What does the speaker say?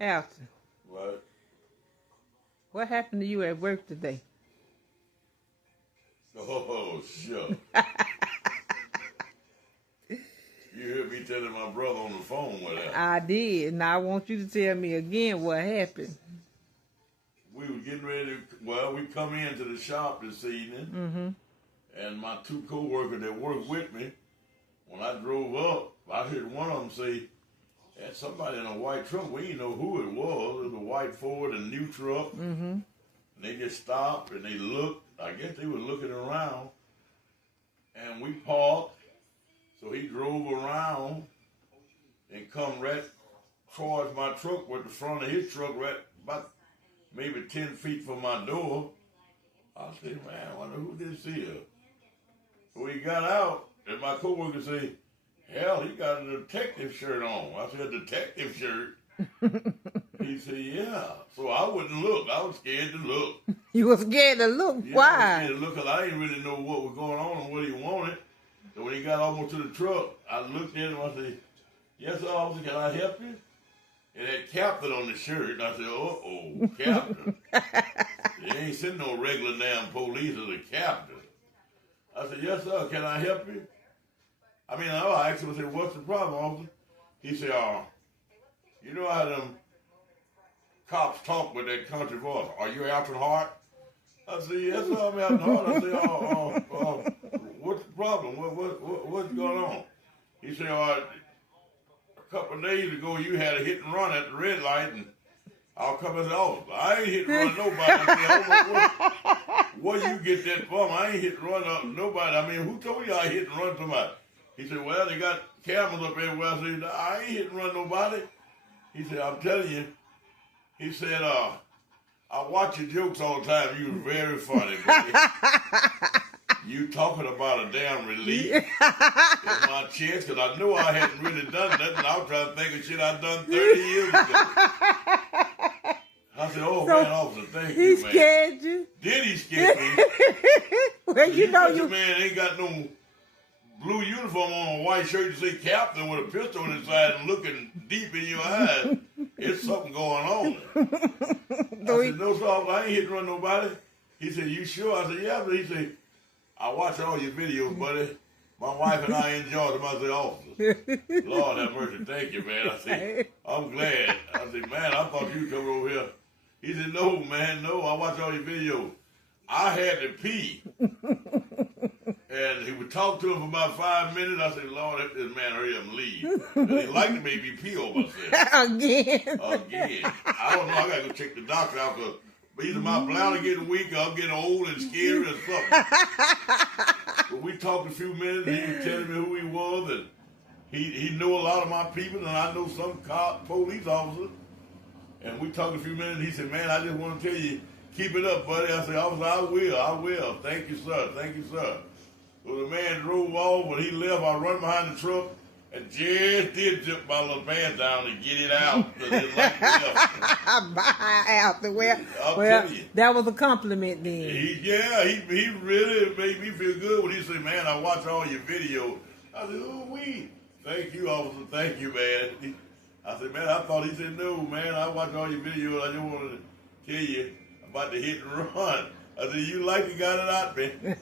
Alton, What? what happened to you at work today? Oh, sure. You heard me telling my brother on the phone with that. I did. Now I want you to tell me again what happened. We were getting ready we come into the shop this evening, and my two co-workers that work with me, when I drove up, I heard one of them say, "There's somebody in a white truck." We didn't know who it was. It was a white Ford, a new truck. And they just stopped and they looked. I guess they were looking around. And we parked. So he drove around and come right towards my truck with the front of his truck right about maybe 10 feet from my door. I said, man, I wonder who this is. So he got out, and my coworker said, hell, he got a detective shirt on. I said, detective shirt? He said, yeah. So I wouldn't look. I was scared to look. You were scared to look? Yeah, Why? I was scared to look because I didn't really know what was going on and what he wanted. So when he got almost to the truck, I looked at him. I said, yes, officer, can I help you? And that captain on the shirt. And I said, uh-oh, captain. They ain't sitting no regular damn police as a captain. I said, yes, sir, can I help you? I asked him, I said, what's the problem, officer? He said, you know how them cops talk with that country voice? Are you Alton Hart? I said, yes, sir, I'm Alton Hart. I said, what's the problem? What's going on? He said, a couple of days ago, you had a hit and run at the red light, and I'll come in the office. I ain't hit and run nobody. I said, where you get that from? I ain't hit and run up nobody. Who told you I hit and run somebody? He said, well, they got cameras up everywhere. I said, I ain't hit and run nobody. He said, I'm telling you. He said, I watch your jokes all the time. You were very funny, buddy. You talking about a damn relief in my chest, because I knew I hadn't really done nothing. I was trying to think of shit I'd done 30 years ago. I said, man, officer, thank you, man. He scared you? Did he scare me? Well, you know you... man ain't got no blue uniform on, a white shirt to say captain with a pistol on his side and looking deep in your eyes. It's something going on. I said, no, sir, I ain't hit and run nobody. He said, you sure? I said, yeah. But he said, I watch all your videos, buddy. My wife and I enjoy them. I said, officer, Lord have mercy, thank you, man. I said, I'm glad. I said, man, I thought you come over here. He said, no, man, no, I watch all your videos. I had to pee. And he would talk to him for about 5 minutes. I said, Lord, let this man hurry up and leave. And he liked to make me pee over myself. Again. I don't know. I got to go check the doctor out because either my bladder getting weak or I'm getting old and scary or something. But we talked a few minutes and he was telling me who he was. And he knew a lot of my people and I know some police officers. And we talked a few minutes and he said, man, I just want to tell you, keep it up, buddy. I said, officer, I will. Thank you, sir. So the man drove off. When he left, I run behind the truck and just did jump my little pants down to get it out. Well, that was a compliment then. He really made me feel good when he said, man, I watch all your videos. I said, thank you, officer. Thank you, man. I said, man, I thought he said, no, man, I watch all your videos. I just wanted to tell you about the hit and run. I said, you like you got it out, man.